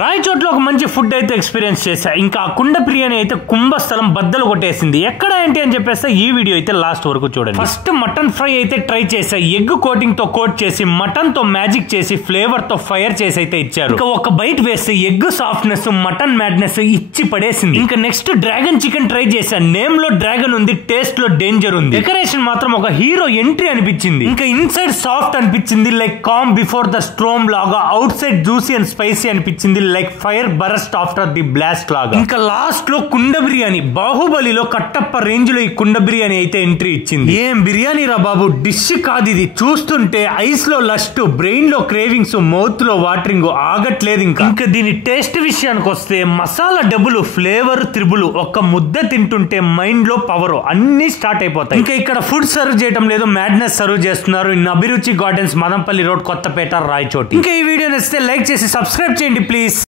రాయచోట్లో ఒక మంచి ఫుడ్ అయితే ఎక్స్పీరియన్స్ చేశా. ఇంకా ఆ కుండ బిర్యానీ అయితే కుంభస్థలం బద్దలు కొట్టేసింది. ఎక్కడ ఏంటి అని చెప్పేస్తే ఈ వీడియో అయితే లాస్ట్ వరకు చూడండి. ఫస్ట్ మటన్ ఫ్రై అయితే ట్రై చేసా. ఎగ్ కోటింగ్ తో కోట్ చేసి మటన్ తో మ్యాజిక్ చేసి ఫ్లేవర్ తో ఫైర్ చేసి అయితే ఇచ్చారు. ఇంకా ఒక బైట్ వేస్తే ఎగ్ సాఫ్ట్నెస్ మటన్ మ్యాడ్నెస్ ఇచ్చి పడేసింది. ఇంకా నెక్స్ట్ డ్రాగన్ చికెన్ ట్రై చేశా. నేమ్ లో డ్రాగన్ ఉంది, టేస్ట్ లో డేంజర్ ఉంది. డెకరేషన్ మాత్రం ఒక హీరో ఎంట్రీ అనిపించింది. ఇంకా ఇన్సైడ్ సాఫ్ట్ అనిపించింది like com before the storm లాగా, out side juicy and spicy అనిపించింది like fire burst after the blast లాగా. ఇంకా లాస్ట్ లో కుండ బిర్యానీ బాహుబలిలో కట్టప్ప రేంజ్ లో ఈ కుండ బిర్యానీ అయితే ఎంట్రీ ఇచ్చింది. ఏం బిర్యానీ రా బాబు, డిష్ కాదు ఇది. చూస్తుంటే ఐస్ లో లస్ట్, బ్రెయిన్ లో క్రేవింగ్స్, మౌత్ లో వాటరింగ్ ఆగట్లేదు. ఇంకా దీని టేస్ట్ విషయానికి వస్తే మసాలా డబుల్, ఫ్లేవర్ త్రిబుల్, ఒక్క ముద్ద తింటుంటే మైండ్ లో పవర్ అన్ని స్టార్ట్ అయిపోతాయి. ఇంకా ఇక్కడ ఫుడ్ సర్వ్ చేయడం లేదు, మ్యాడ్నెస్ సర్వ్ చేస్తున్నారు. ఇన్ అభిరుచి గార్డెన్స్, మదంపల్లి రోడ్, కొత్తపేట, రాయచోటి. ఇంకా ఈ వీడియో నచ్చితే లైక్ చేసి సబ్స్క్రైబ్ చేయండి ప్లీజ్.